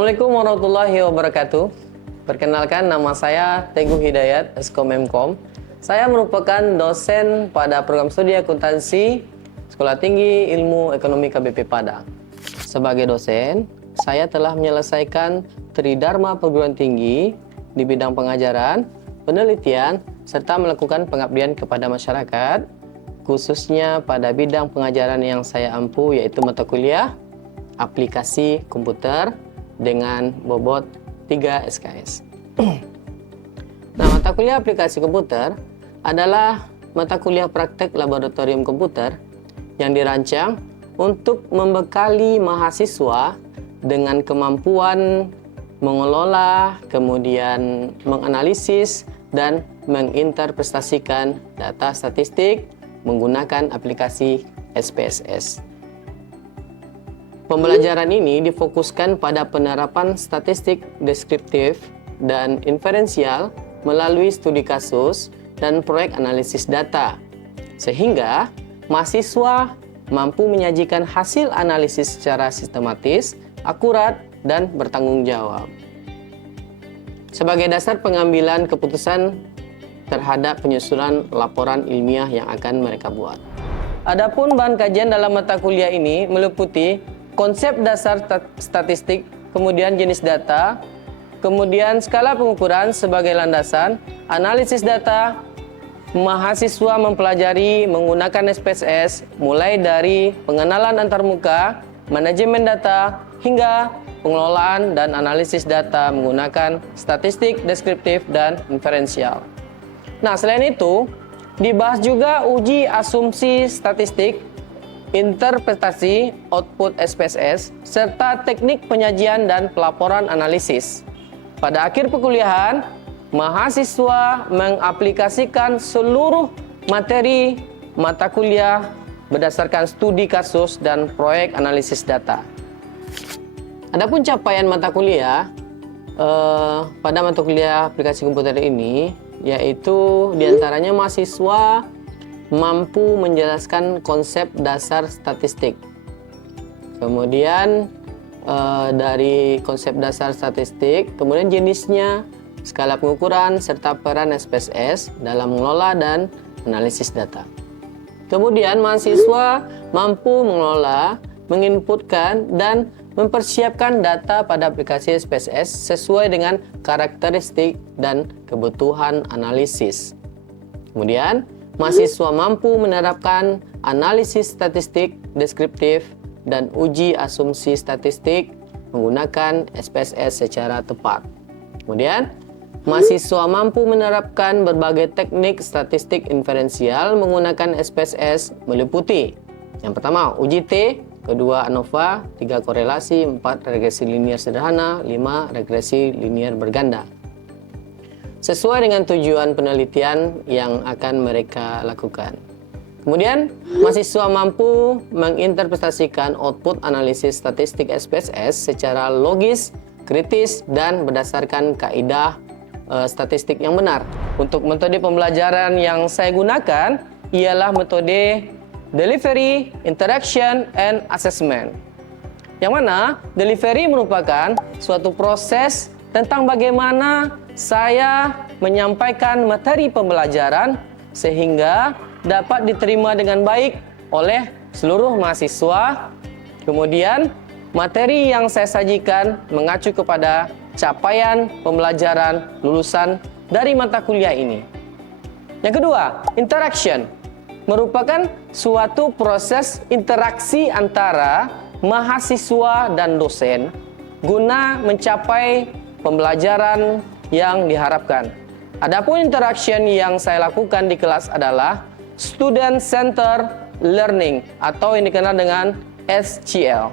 Assalamualaikum warahmatullahi wabarakatuh. Perkenalkan, nama saya Teguh Hidayat, Eskom-Memkom. Saya merupakan dosen pada program studi akuntansi Sekolah Tinggi Ilmu Ekonomi KBP Padang. Sebagai dosen, saya telah menyelesaikan Tridharma Perguruan Tinggi di bidang pengajaran, penelitian, serta melakukan pengabdian kepada masyarakat, khususnya pada bidang pengajaran yang saya ampu, yaitu mata kuliah aplikasi komputer dengan bobot 3 SKS. Nah, mata kuliah aplikasi komputer adalah mata kuliah praktek laboratorium komputer yang dirancang untuk membekali mahasiswa dengan kemampuan mengelola, kemudian menganalisis, dan menginterpretasikan data statistik menggunakan aplikasi SPSS. Pembelajaran ini difokuskan pada penerapan statistik deskriptif dan inferensial melalui studi kasus dan proyek analisis data, sehingga mahasiswa mampu menyajikan hasil analisis secara sistematis, akurat, dan bertanggung jawab. Sebagai dasar pengambilan keputusan terhadap penyusunan laporan ilmiah yang akan mereka buat. Adapun bahan kajian dalam mata kuliah ini meliputi konsep dasar statistik, kemudian jenis data, kemudian skala pengukuran sebagai landasan, analisis data. Mahasiswa mempelajari menggunakan SPSS mulai dari pengenalan antarmuka, manajemen data, hingga pengelolaan dan analisis data menggunakan statistik deskriptif dan inferensial. Nah, selain itu, dibahas juga uji asumsi statistik, interpretasi output SPSS, serta teknik penyajian dan pelaporan analisis. Pada akhir perkuliahan, mahasiswa mengaplikasikan seluruh materi mata kuliah berdasarkan studi kasus dan proyek analisis data. Adapun capaian mata kuliah pada mata kuliah aplikasi komputer ini, yaitu diantaranya mahasiswa mampu menjelaskan konsep dasar statistik. Kemudian dari konsep dasar statistik, kemudian jenisnya, skala pengukuran, serta peran SPSS dalam mengelola dan analisis data. Kemudian mahasiswa mampu mengelola, menginputkan, dan mempersiapkan data pada aplikasi SPSS sesuai dengan karakteristik dan kebutuhan analisis. Kemudian mahasiswa mampu menerapkan analisis statistik deskriptif dan uji asumsi statistik menggunakan SPSS secara tepat. Kemudian, mahasiswa mampu menerapkan berbagai teknik statistik inferensial menggunakan SPSS meliputi yang pertama, uji T, kedua ANOVA, 3 korelasi, 4 regresi linier sederhana, 5 regresi linier berganda. Sesuai dengan tujuan penelitian yang akan mereka lakukan. Kemudian, mahasiswa mampu menginterpretasikan output analisis statistik SPSS secara logis, kritis, dan berdasarkan kaidah statistik yang benar. Untuk metode pembelajaran yang saya gunakan ialah metode delivery, interaction, and assessment. Yang mana delivery merupakan suatu proses tentang bagaimana saya menyampaikan materi pembelajaran sehingga dapat diterima dengan baik oleh seluruh mahasiswa. Kemudian, materi yang saya sajikan mengacu kepada capaian pembelajaran lulusan dari mata kuliah ini. Yang kedua, interaction merupakan suatu proses interaksi antara mahasiswa dan dosen guna mencapai pembelajaran yang diharapkan. Adapun interaction yang saya lakukan di kelas adalah Student Center Learning atau yang dikenal dengan SCL,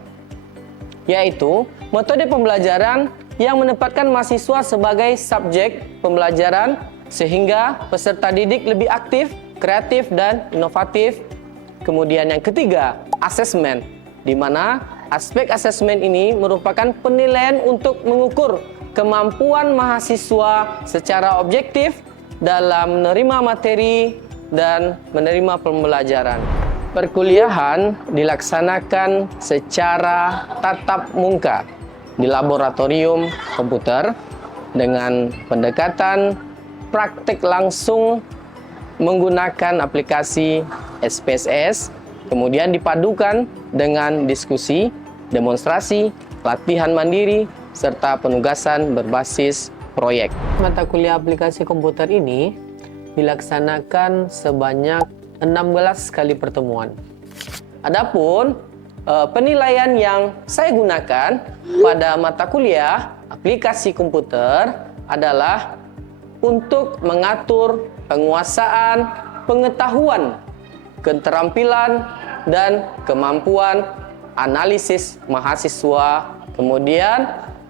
yaitu metode pembelajaran yang menempatkan mahasiswa sebagai subjek pembelajaran sehingga peserta didik lebih aktif, kreatif, dan inovatif. Kemudian yang ketiga, assessment, di mana aspek assessment ini merupakan penilaian untuk mengukur kemampuan mahasiswa secara objektif dalam menerima materi dan menerima pembelajaran. Perkuliahan dilaksanakan secara tatap muka di laboratorium komputer dengan pendekatan praktik langsung menggunakan aplikasi SPSS, kemudian dipadukan dengan diskusi, demonstrasi, latihan mandiri, serta penugasan berbasis proyek. Mata kuliah aplikasi komputer ini dilaksanakan sebanyak 16 kali pertemuan. Adapun penilaian yang saya gunakan pada mata kuliah aplikasi komputer adalah untuk mengatur penguasaan, pengetahuan, keterampilan, dan kemampuan analisis mahasiswa, kemudian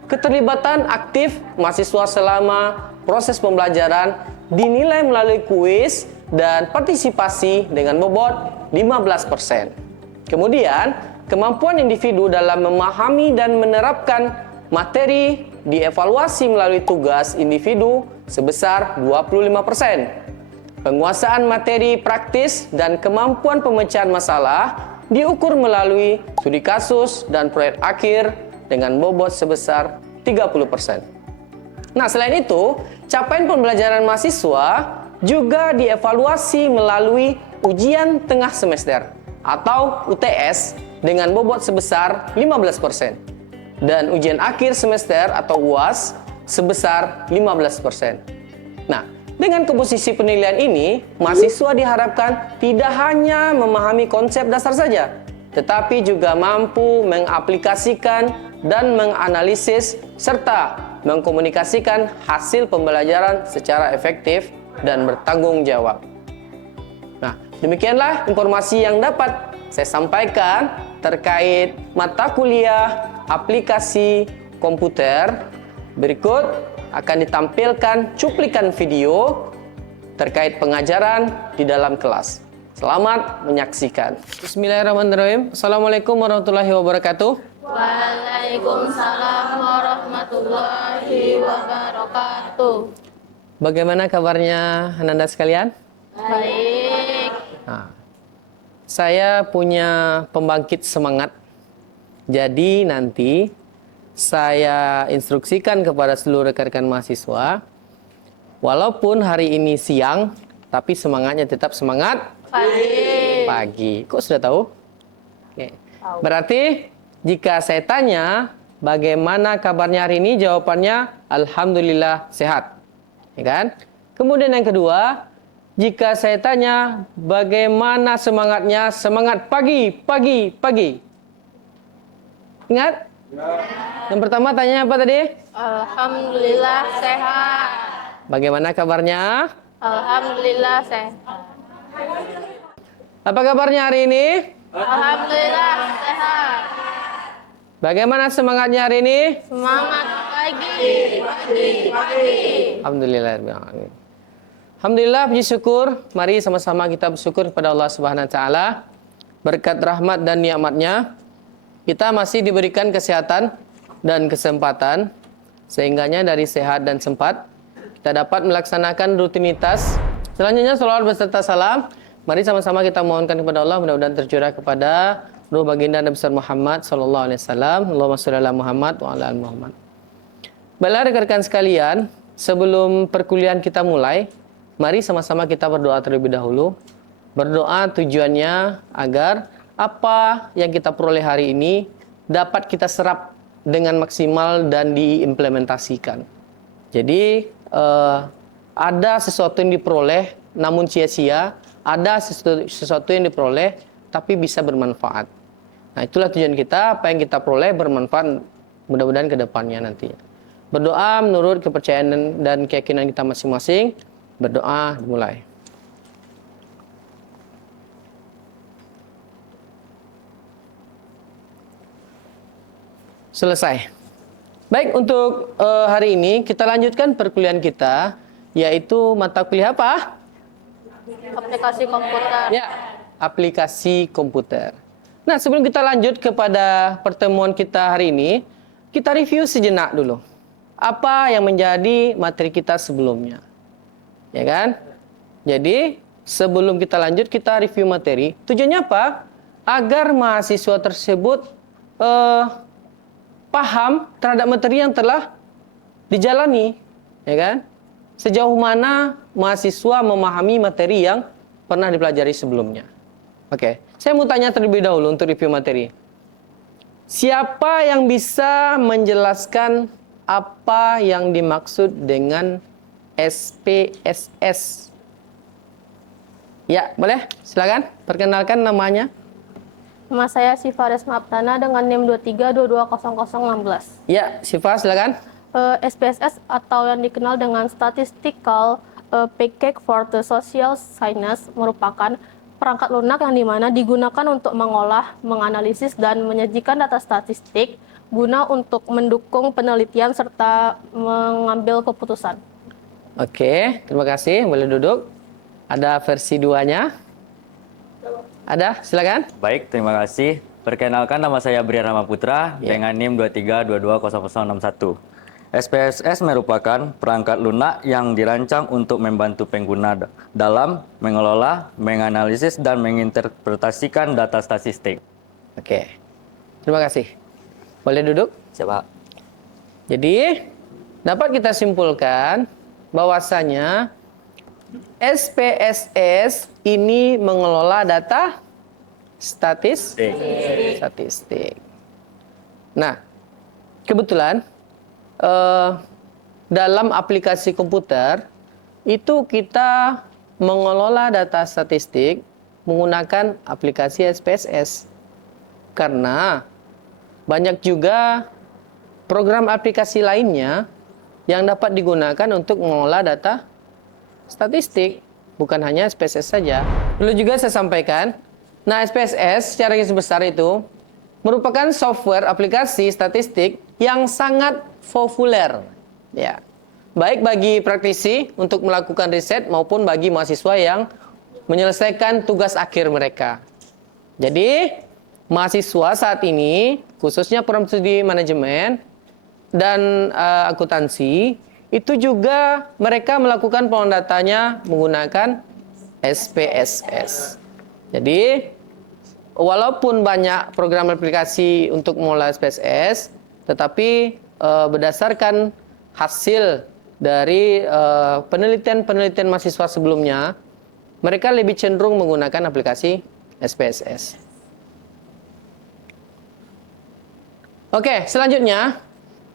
keterlibatan aktif mahasiswa selama proses pembelajaran dinilai melalui kuis dan partisipasi dengan bobot 15%. Kemudian, kemampuan individu dalam memahami dan menerapkan materi dievaluasi melalui tugas individu sebesar 25%. Penguasaan materi praktis dan kemampuan pemecahan masalah diukur melalui studi kasus dan proyek akhir dengan bobot sebesar 30%. Nah, selain itu, capaian pembelajaran mahasiswa juga dievaluasi melalui ujian tengah semester atau UTS dengan bobot sebesar 15% dan ujian akhir semester atau UAS sebesar 15%. Nah, dengan komposisi penilaian ini, mahasiswa diharapkan tidak hanya memahami konsep dasar saja, tetapi juga mampu mengaplikasikan dan menganalisis serta mengkomunikasikan hasil pembelajaran secara efektif dan bertanggung jawab. Nah, demikianlah informasi yang dapat saya sampaikan terkait mata kuliah aplikasi komputer. Berikut akan ditampilkan cuplikan video terkait pengajaran di dalam kelas. Selamat menyaksikan. Bismillahirrahmanirrahim. Assalamualaikum warahmatullahi wabarakatuh. Waalaikumsalam warahmatullahi wabarakatuh. Bagaimana kabarnya Ananda sekalian? Baik. Nah, saya punya pembangkit semangat. Jadi nanti saya instruksikan kepada seluruh rekan-rekan mahasiswa, walaupun hari ini siang, tapi semangatnya tetap semangat pagi. Kok sudah tahu? Oke. Berarti jika saya tanya bagaimana kabarnya hari ini, jawabannya alhamdulillah sehat. Ya kan? Kemudian yang kedua, jika saya tanya bagaimana semangatnya, semangat pagi. Ingat? Yang pertama tanya apa tadi? Alhamdulillah sehat. Bagaimana kabarnya? Alhamdulillah sehat. Apa kabarnya hari ini? Alhamdulillah sehat. Bagaimana semangatnya hari ini? Semangat pagi. Alhamdulillah. Alhamdulillah, puji syukur. Mari sama-sama kita bersyukur kepada Allah Subhanahu wa taala. Berkat rahmat dan nikmat-Nya, kita masih diberikan kesehatan dan kesempatan, sehingganya dari sehat dan sempat kita dapat melaksanakan rutinitas. Selanjutnya salawat beserta salam, mari sama-sama kita mohonkan kepada Allah mudah-mudahan tercurah kepada ruh baginda Nabi besar Muhammad sallallahu alaihi wasallam. Allahumma shalli ala Muhammad wa ala ali Muhammad. Baiklah rekan-rekan sekalian, sebelum perkuliahan kita mulai, mari sama-sama kita berdoa terlebih dahulu. Berdoa tujuannya agar apa yang kita peroleh hari ini dapat kita serap dengan maksimal dan diimplementasikan. Jadi ada sesuatu yang diperoleh namun sia-sia, ada sesuatu yang diperoleh tapi bisa bermanfaat. Nah, itulah tujuan kita, apa yang kita peroleh bermanfaat mudah-mudahan ke depannya nanti. Berdoa menurut kepercayaan dan keyakinan kita masing-masing. Berdoa dimulai. Selesai. Baik, untuk hari ini kita lanjutkan perkuliahan kita, yaitu mata kuliah apa? Aplikasi komputer. Ya, aplikasi komputer. Nah, sebelum kita lanjut kepada pertemuan kita hari ini, kita review sejenak dulu. Apa yang menjadi materi kita sebelumnya. Ya kan? Jadi, sebelum kita lanjut, kita review materi. Tujuannya apa? Agar mahasiswa tersebut paham terhadap materi yang telah dijalani, ya kan? Sejauh mana mahasiswa memahami materi yang pernah dipelajari sebelumnya. Oke, saya mau tanya terlebih dahulu untuk review materi. Siapa yang bisa menjelaskan apa yang dimaksud dengan SPSS? Ya, boleh? Silakan. Perkenalkan namanya. Nama saya Siva Resma Aptana dengan NIM 23220016. Ya, Siva, silakan. SPSS atau yang dikenal dengan Statistical Package for the Social Science merupakan perangkat lunak yang dimana digunakan untuk mengolah, menganalisis, dan menyajikan data statistik guna untuk mendukung penelitian serta mengambil keputusan. Oke, terima kasih. Boleh duduk. Ada versi 2-nya. Ada, silakan. Baik, terima kasih. Perkenalkan, nama saya Brian Ramaputra dengan NIM 23220061. SPSS merupakan perangkat lunak yang dirancang untuk membantu pengguna dalam mengelola, menganalisis, dan menginterpretasikan data statistik. Oke, terima kasih. Boleh duduk? Siapa? Jadi, dapat kita simpulkan bahwasanya SPSS ini mengelola data statistik. Nah, kebetulan dalam aplikasi komputer itu kita mengelola data statistik menggunakan aplikasi SPSS. Karena banyak juga program aplikasi lainnya yang dapat digunakan untuk mengelola data statistik, bukan hanya SPSS saja. Perlu juga saya sampaikan, nah SPSS secara garis besar itu merupakan software aplikasi statistik yang sangat populer, ya, baik bagi praktisi untuk melakukan riset maupun bagi mahasiswa yang menyelesaikan tugas akhir mereka. Jadi, mahasiswa saat ini, khususnya program studi manajemen dan akuntansi, itu juga mereka melakukan pengolahan datanya menggunakan SPSS. Jadi, walaupun banyak program aplikasi untuk mengolah SPSS, tetapi berdasarkan hasil dari penelitian-penelitian mahasiswa sebelumnya, mereka lebih cenderung menggunakan aplikasi SPSS. Oke, selanjutnya,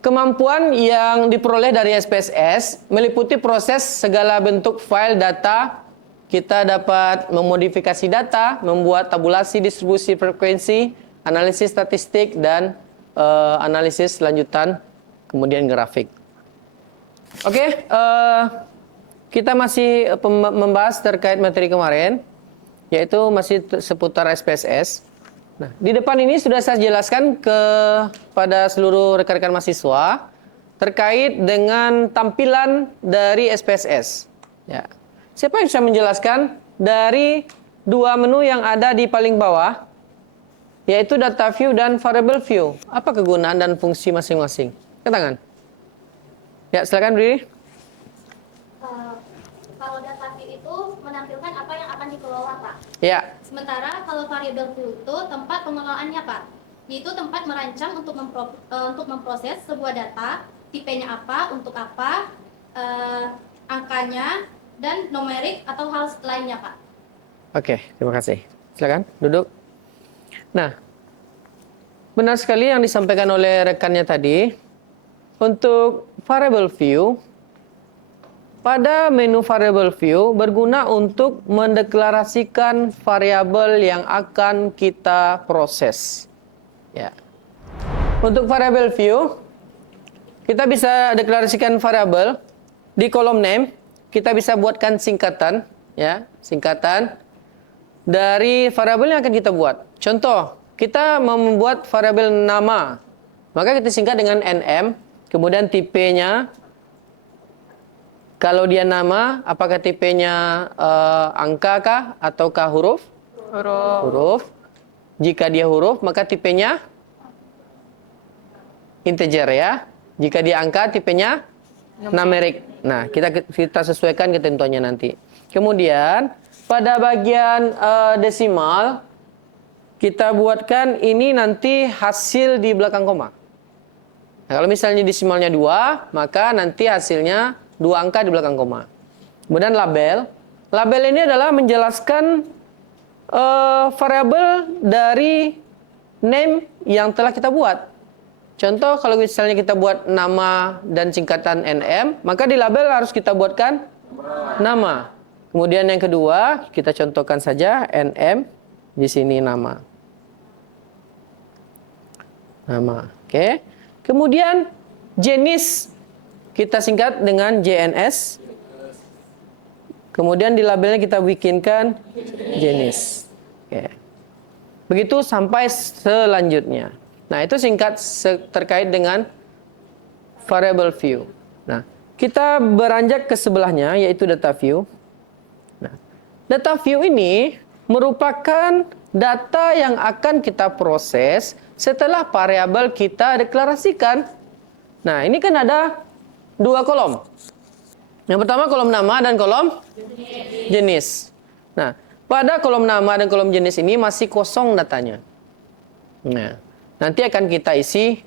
kemampuan yang diperoleh dari SPSS meliputi proses segala bentuk file data. Kita dapat memodifikasi data, membuat tabulasi distribusi frekuensi, analisis statistik, dan analisis lanjutan, kemudian grafik. Oke, kita masih membahas terkait materi kemarin, yaitu masih seputar SPSS. Nah, di depan ini sudah saya jelaskan kepada seluruh rekan-rekan mahasiswa terkait dengan tampilan dari SPSS. Ya. Siapa yang bisa menjelaskan dari dua menu yang ada di paling bawah, yaitu data view dan variable view? Apa kegunaan dan fungsi masing-masing? Angkat tangan. Ya, silakan berdiri. Kalau data view itu menampilkan apa yang akan dikelola, Pak. Ya. Sementara kalau variable view itu tempat pengelolaannya, Pak. Yaitu tempat merancang untuk memproses sebuah data, tipenya apa, untuk apa, angkanya, dan numerik atau hal lainnya, Pak. Oke, terima kasih. Silakan duduk. Nah, benar sekali yang disampaikan oleh rekannya tadi. Untuk variable view, pada menu variable view berguna untuk mendeklarasikan variabel yang akan kita proses. Ya. Untuk variable view, kita bisa deklarasikan variabel di kolom name. Kita bisa buatkan singkatan, ya, singkatan dari variabel yang akan kita buat. Contoh, kita membuat variabel nama, maka kita singkat dengan nm. Kemudian tipenya, kalau dia nama, apakah tipenya angka kah ataukah huruf? Huruf. Jika dia huruf, maka tipenya integer, ya. Jika dia angka, tipenya numerik. Nah, kita sesuaikan ketentuannya nanti. Kemudian, pada bagian desimal, kita buatkan ini nanti hasil di belakang koma. Nah, kalau misalnya desimalnya 2, maka nanti hasilnya 2 angka di belakang koma. Kemudian label. Label ini adalah menjelaskan variabel dari name yang telah kita buat. Contoh, kalau misalnya kita buat nama dan singkatan NM, maka di label harus kita buatkan nama. Kemudian yang kedua, kita contohkan saja NM, di sini nama. Nama, oke. Kemudian jenis kita singkat dengan JNS. Kemudian di labelnya kita bikinkan jenis. Oke. Begitu sampai selanjutnya. Nah, itu singkat terkait dengan variable view. Nah, kita beranjak ke sebelahnya, yaitu data view. Nah, data view ini merupakan data yang akan kita proses setelah variabel kita deklarasikan. Nah, ini kan ada 2 kolom. Yang pertama kolom nama dan kolom jenis. Nah, pada kolom nama dan kolom jenis ini masih kosong datanya. Nah, nanti akan kita isi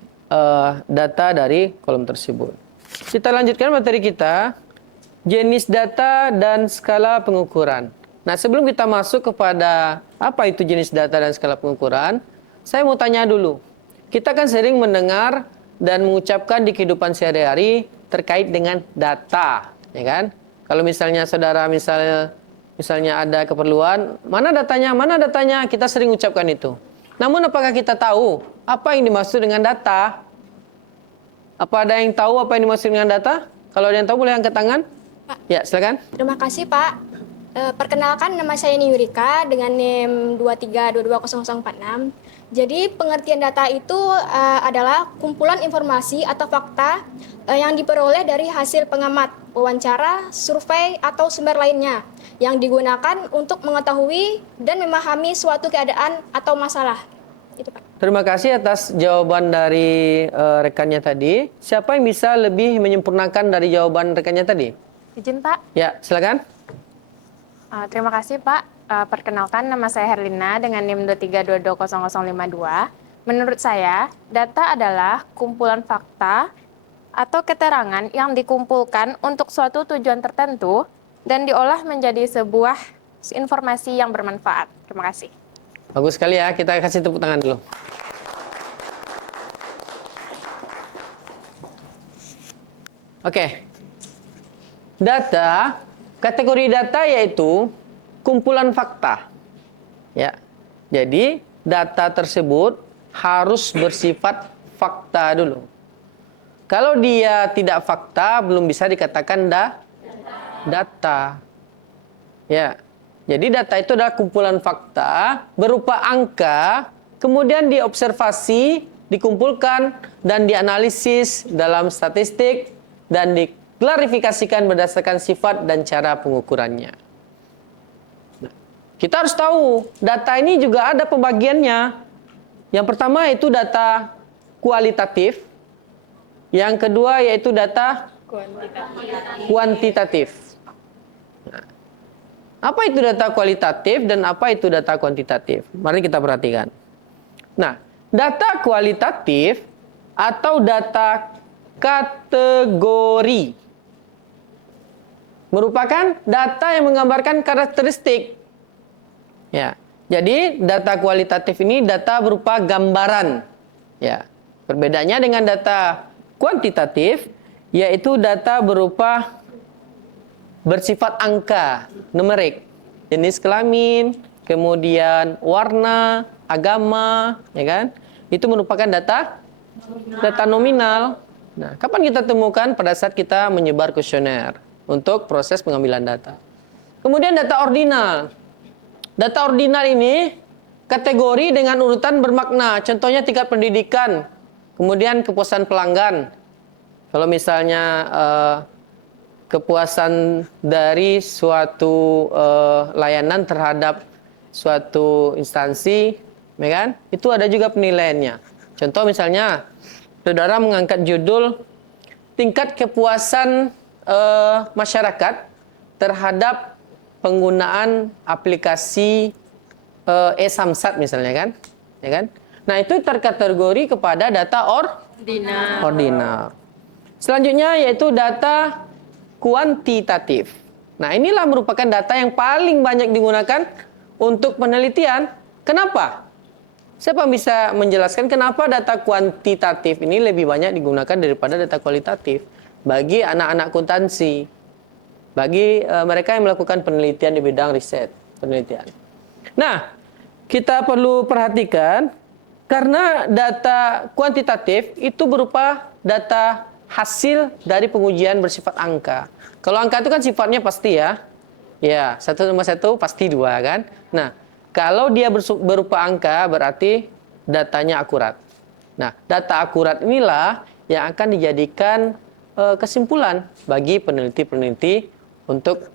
data dari kolom tersebut. Kita lanjutkan materi kita, jenis data dan skala pengukuran. Nah, sebelum kita masuk kepada apa itu jenis data dan skala pengukuran, saya mau tanya dulu. Kita kan sering mendengar dan mengucapkan di kehidupan sehari-hari terkait dengan data, ya kan? Kalau misalnya saudara misalnya ada keperluan, mana datanya, kita sering ucapkan itu. Namun apakah kita tahu apa yang dimaksud dengan data? Apa ada yang tahu apa yang dimaksud dengan data? Kalau ada yang tahu boleh angkat tangan. Pak. Ya, silakan. Terima kasih, Pak. Perkenalkan, nama saya Niurika dengan NIM 23220046. Jadi pengertian data itu adalah kumpulan informasi atau fakta yang diperoleh dari hasil pengamat, wawancara, survei, atau sumber lainnya yang digunakan untuk mengetahui dan memahami suatu keadaan atau masalah. Itu, Pak. Terima kasih atas jawaban dari rekannya tadi. Siapa yang bisa lebih menyempurnakan dari jawaban rekannya tadi? Izin, Pak. Ya, silakan. Terima kasih, Pak. Perkenalkan, nama saya Herlina dengan NIM 23220052. Menurut saya, data adalah kumpulan fakta atau keterangan yang dikumpulkan untuk suatu tujuan tertentu dan diolah menjadi sebuah informasi yang bermanfaat. Terima kasih. Bagus sekali ya, kita kasih tepuk tangan dulu. Oke. Data, kategori data yaitu kumpulan fakta. Ya. Jadi, data tersebut harus bersifat fakta dulu. Kalau dia tidak fakta, belum bisa dikatakan data. Ya. Jadi data itu adalah kumpulan fakta berupa angka, kemudian diobservasi, dikumpulkan, dan dianalisis dalam statistik, dan diklarifikasikan berdasarkan sifat dan cara pengukurannya. Nah, kita harus tahu, data ini juga ada pembagiannya. Yang pertama yaitu data kualitatif, yang kedua yaitu data kuantitatif. Apa itu data kualitatif dan apa itu data kuantitatif? Mari kita perhatikan. Nah, data kualitatif atau data kategori merupakan data yang menggambarkan karakteristik. Ya. Jadi, data kualitatif ini data berupa gambaran. Ya. Perbedaannya dengan data kuantitatif yaitu data berupa bersifat angka, numerik, jenis kelamin, kemudian warna, agama, ya kan? Itu merupakan data nominal. Nah, kapan kita temukan? Pada saat kita menyebar kuesioner untuk proses pengambilan data. Kemudian data ordinal. Data ordinal ini kategori dengan urutan bermakna. Contohnya tingkat pendidikan, kemudian kepuasan pelanggan. Kalau misalnya kepuasan dari suatu layanan terhadap suatu instansi, ya kan? Itu ada juga penilaiannya. Contoh misalnya, saudara mengangkat judul tingkat kepuasan masyarakat terhadap penggunaan aplikasi e-Samsat misalnya kan, ya kan? Nah itu terkategori kepada data Ordinal. Selanjutnya yaitu data kuantitatif. Nah, inilah merupakan data yang paling banyak digunakan untuk penelitian. Kenapa? Siapa bisa menjelaskan kenapa data kuantitatif ini lebih banyak digunakan daripada data kualitatif bagi anak-anak akuntansi, bagi mereka yang melakukan penelitian di bidang riset, penelitian. Nah, kita perlu perhatikan karena data kuantitatif itu berupa data hasil dari pengujian bersifat angka. Kalau angka itu kan sifatnya pasti ya. Ya, 1+1 pasti 2 kan. Nah, kalau dia berupa angka berarti datanya akurat. Nah, data akurat inilah yang akan dijadikan kesimpulan bagi peneliti-peneliti untuk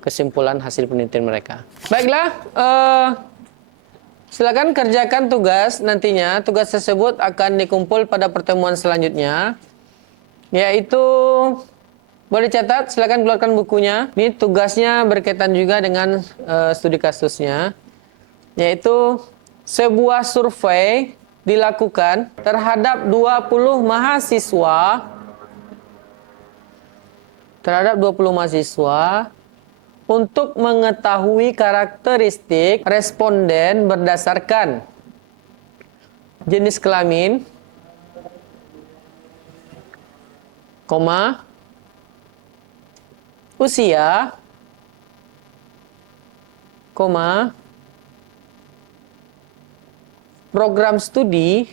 kesimpulan hasil penelitian mereka. Baiklah, silakan kerjakan tugas nantinya. Tugas tersebut akan dikumpul pada pertemuan selanjutnya, yaitu boleh catat, silakan keluarkan bukunya. Ini tugasnya berkaitan juga dengan studi kasusnya, yaitu sebuah survei dilakukan terhadap 20 mahasiswa untuk mengetahui karakteristik responden berdasarkan jenis kelamin, usia, program studi,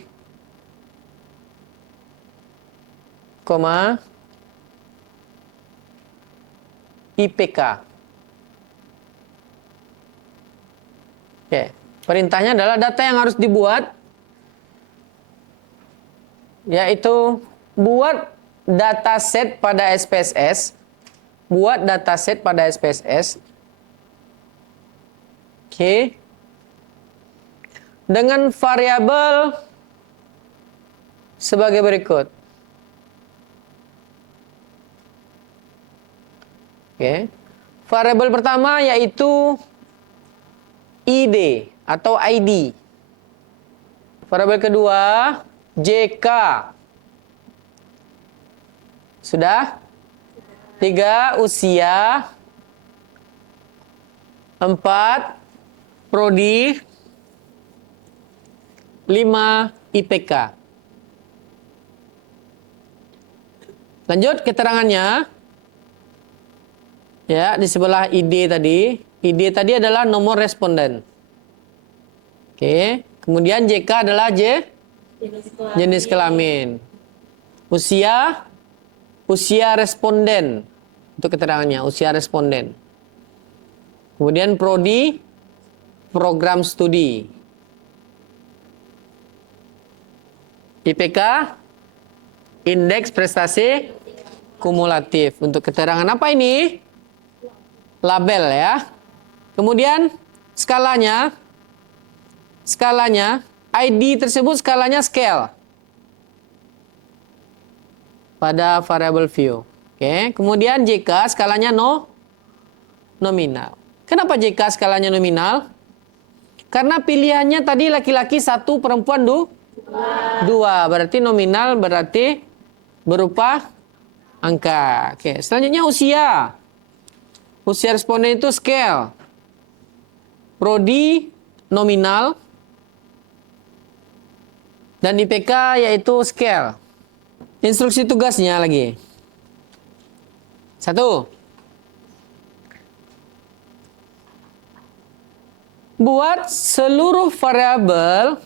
IPK. Oke, perintahnya adalah data yang harus dibuat, yaitu buat dataset pada SPSS. Buat dataset pada SPSS. Oke. Dengan variabel sebagai berikut. Oke. Variabel pertama yaitu ID atau ID. Variabel kedua JK. Sudah? 3. Usia. 4. Prodi. 5. IPK. Lanjut keterangannya. Ya, di sebelah ID tadi. ID tadi adalah nomor responden. Oke. Kemudian JK adalah jenis kelamin. Usia responden. Untuk keterangannya, usia responden. Kemudian prodi, program studi. IPK, indeks prestasi kumulatif. Untuk keterangan apa ini? Label ya. Kemudian skalanya, ID tersebut skalanya scale pada variable view. Oke, kemudian JK skalanya nominal. Kenapa JK skalanya nominal? Karena pilihannya tadi laki-laki 1, perempuan 2. Berarti nominal berarti berupa angka. Oke, selanjutnya usia. Usia responden itu scale. Prodi nominal. Dan IPK yaitu scale. Instruksi tugasnya lagi. 1. Buat seluruh variabel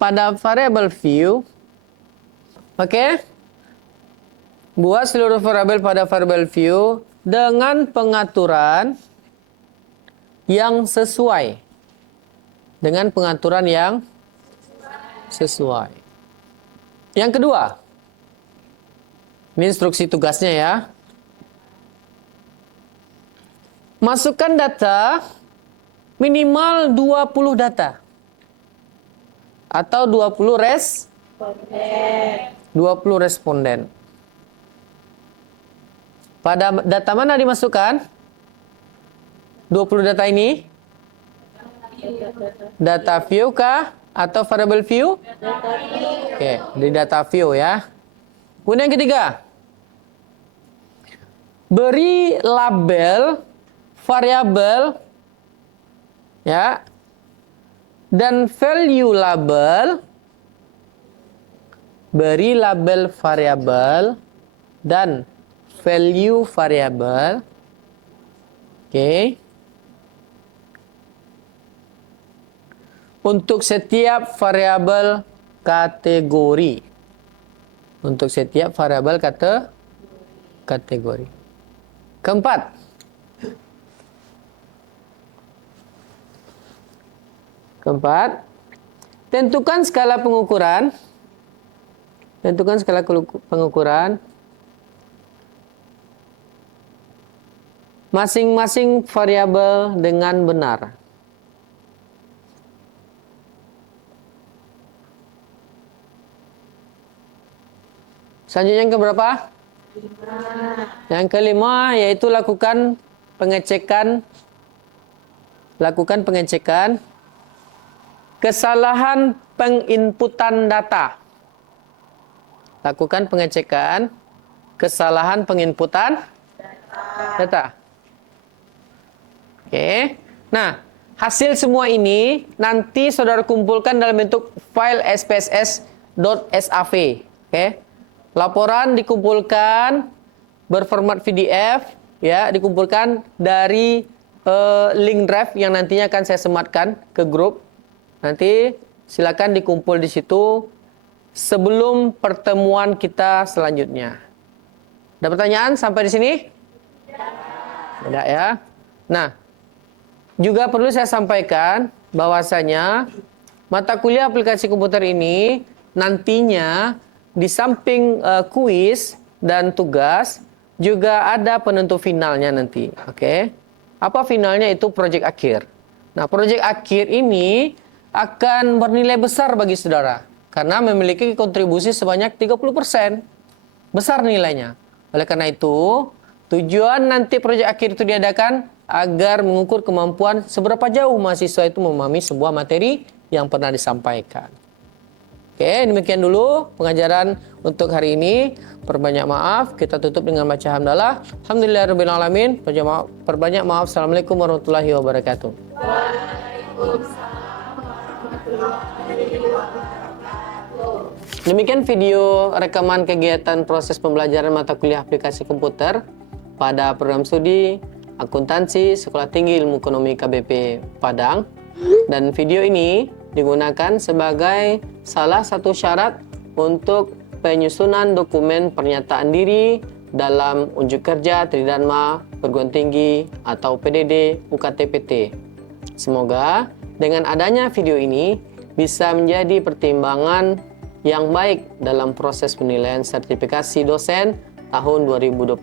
pada variable view. Oke. Buat seluruh variabel pada variable view dengan pengaturan yang sesuai. Dengan pengaturan yang sesuai. Yang kedua. Ini instruksi tugasnya ya. Masukkan data minimal 20 data. Atau 20 responden. Pada data mana dimasukkan? 20 data ini? Data view kah? atau variable view? Oke, di data view ya. Kemudian yang ketiga, beri label variabel ya dan value label. Beri label variabel dan value variabel. Oke. Untuk setiap variabel kategori. Untuk setiap variabel kategori. Keempat. Tentukan skala pengukuran. Tentukan skala pengukuran masing-masing variabel dengan benar. Selanjutnya yang keberapa? Yang kelima yaitu lakukan pengecekan kesalahan penginputan data. Lakukan pengecekan kesalahan penginputan data. Oke. Nah, hasil semua ini nanti saudara kumpulkan dalam bentuk file spss.sav. Oke. Laporan dikumpulkan berformat PDF ya, dikumpulkan dari link drive yang nantinya akan saya sematkan ke grup. Nanti silakan dikumpul di situ sebelum pertemuan kita selanjutnya. Ada pertanyaan sampai di sini? Tidak ya. Nah, juga perlu saya sampaikan bahwasanya mata kuliah aplikasi komputer ini nantinya di samping kuis dan tugas juga ada penentu finalnya nanti. Oke. Apa finalnya? Itu proyek akhir. Nah, proyek akhir ini akan bernilai besar bagi saudara. Karena memiliki kontribusi sebanyak 30%. Besar nilainya. Oleh karena itu, tujuan nanti proyek akhir itu diadakan agar mengukur kemampuan seberapa jauh mahasiswa itu memahami sebuah materi yang pernah disampaikan. Oke, demikian dulu pengajaran untuk hari ini. Perbanyak maaf, kita tutup dengan baca hamdalah. Alhamdulillahirabbil alamin. Perbanyak maaf. Assalamualaikum warahmatullahi wabarakatuh. Demikian video rekaman kegiatan proses pembelajaran mata kuliah aplikasi komputer pada program studi akuntansi Sekolah Tinggi Ilmu Ekonomi KBP Padang. Dan video ini digunakan sebagai salah satu syarat untuk penyusunan dokumen pernyataan diri dalam unjuk kerja Tridharma Perguruan Tinggi atau PDD UKT-PT. Semoga dengan adanya video ini bisa menjadi pertimbangan yang baik dalam proses penilaian sertifikasi dosen tahun 2026.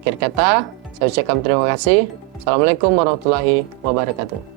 Akhir kata, saya ucapkan terima kasih. Assalamualaikum warahmatullahi wabarakatuh.